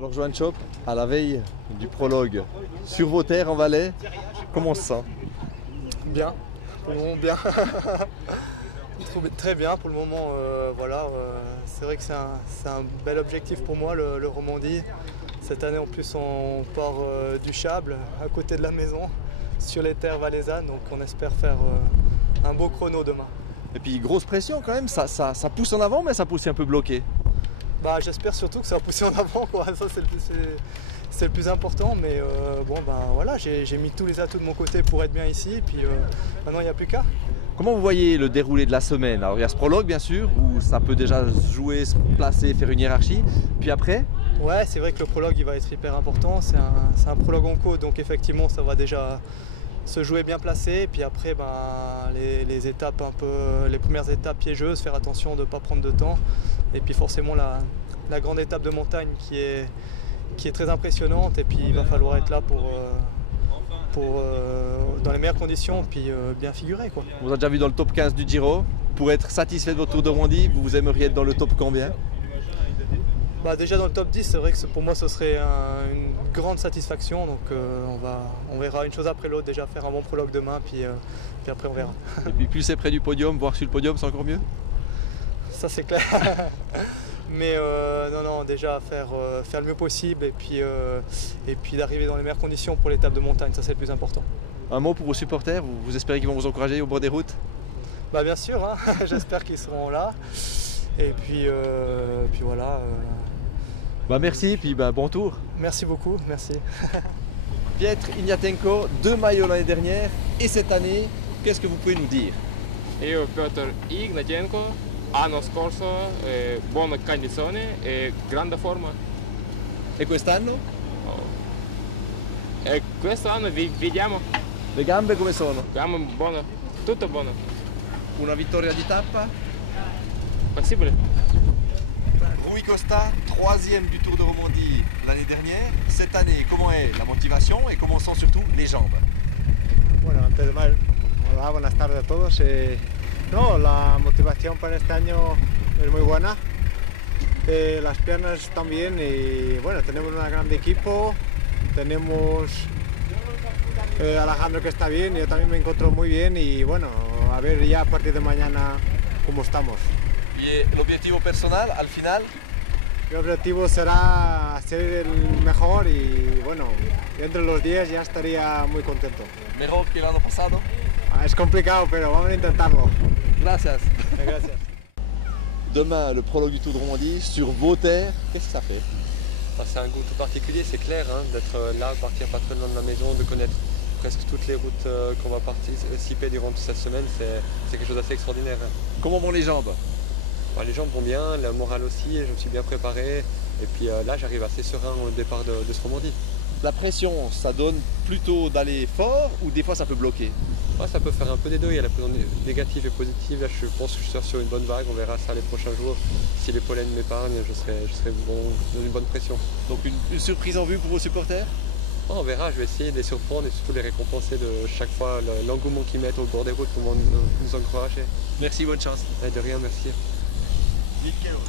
Alors Johan Chop, à la veille du prologue sur vos terres en Valais, comment on se sent? Bien, pour le moment bien. Très bien pour le moment, voilà. C'est vrai que c'est un bel objectif pour moi, le Romandie. Cette année en plus on part du Chable, à côté de la maison, sur les terres valaisannes, donc on espère faire un beau chrono demain. Et puis grosse pression quand même, ça pousse en avant mais ça pousse un peu bloqué. Bah, j'espère surtout que ça va pousser en avant, quoi. Ça c'est le plus important, mais bon ben voilà, j'ai mis tous les atouts de mon côté pour être bien ici, et puis maintenant il n'y a plus qu'à. Comment vous voyez le déroulé de la semaine? Alors il y a ce prologue bien sûr, où ça peut déjà jouer, se placer, faire une hiérarchie, puis après? Ouais, c'est vrai que le prologue il va être hyper important, c'est un prologue en côte, donc effectivement ça va déjà se jouer bien placé, et puis après ben, les étapes un peu, les premières étapes piégeuses, faire attention de ne pas prendre de temps, et puis forcément la grande étape de montagne qui est très impressionnante, et puis il va falloir être là pour dans les meilleures conditions, puis bien figurer, quoi. On vous a déjà vu dans le top 15 du Giro. Pour être satisfait de votre Tour de Romandie, vous aimeriez être dans le top combien? Bah, déjà dans le top 10, c'est vrai que pour moi ce serait une grande satisfaction, donc on verra une chose après l'autre, déjà faire un bon prologue demain, puis après on verra. Et puis plus c'est près du podium, voir sur le podium c'est encore mieux? Ça c'est clair. Mais non, déjà faire le mieux possible, et puis d'arriver dans les meilleures conditions pour l'étape de montagne, ça c'est le plus important. Un mot pour vos supporters, vous espérez qu'ils vont vous encourager au bord des routes? Bah bien sûr, hein. J'espère qu'ils seront là, et puis voilà. Bah merci, puis bah, bon tour. Merci beaucoup, merci. Pietr Ignatenko, 2 maillots l'année dernière, et cette année, qu'est-ce que vous pouvez nous dire? Io Piotr Ignatenko, l'anno scorso, buone condizioni e grande forma. E quest'anno? E quest'anno vediamo, Le gambe come sono? abbiamo buono, tutto buono, Una vittoria di tappa? possibile. Rui Costa, 3e du Tour de Romandie l'année dernière. Cette année, comment est la motivation et comment sont surtout les jambes? Bueno, antes de más, hola, buenas tardes a todos. No, la motivación para este año es muy buena. Las piernas están bien y bueno, tenemos un gran equipo. Tenemos Alejandro que está bien, yo también me encuentro muy bien y bueno, a ver ya a partir de mañana cómo estamos. Y el objetivo personal al final? Mi objetivo será ser el mejor y bueno, dentro de los 10 ya estaría muy contento. Mejor que el año pasado? Es complicado, pero vamos a intentarlo. Gracias. Gracias. Demain, le prologue du Tour de Romandie sur vos terres, qu'est-ce que ça fait? C'est un goût tout particulier, c'est clair, hein, d'être là, partir pas très loin de la maison, de connaître presque toutes les routes qu'on va participer durant toute cette semaine, c'est quelque chose d'assez extraordinaire. Hein. Comment vont les jambes? Bah, les jambes vont bien, le moral aussi, je me suis bien préparé, et puis là j'arrive assez serein au départ de ce Romandie. La pression, ça donne plutôt d'aller fort ou des fois ça peut bloquer? Ouais, ça peut faire un peu des deux, il y a la pression négative et positive, là je pense que je suis sur une bonne vague, on verra ça les prochains jours. Si les pollens m'épargnent, je serai dans une bonne pression. Donc une surprise en vue pour vos supporters? Oh, on verra, je vais essayer de les surprendre et surtout les récompenser de chaque fois l'engouement qu'ils mettent au bord des routes pour nous encourager. Merci, bonne chance. Et de rien, merci.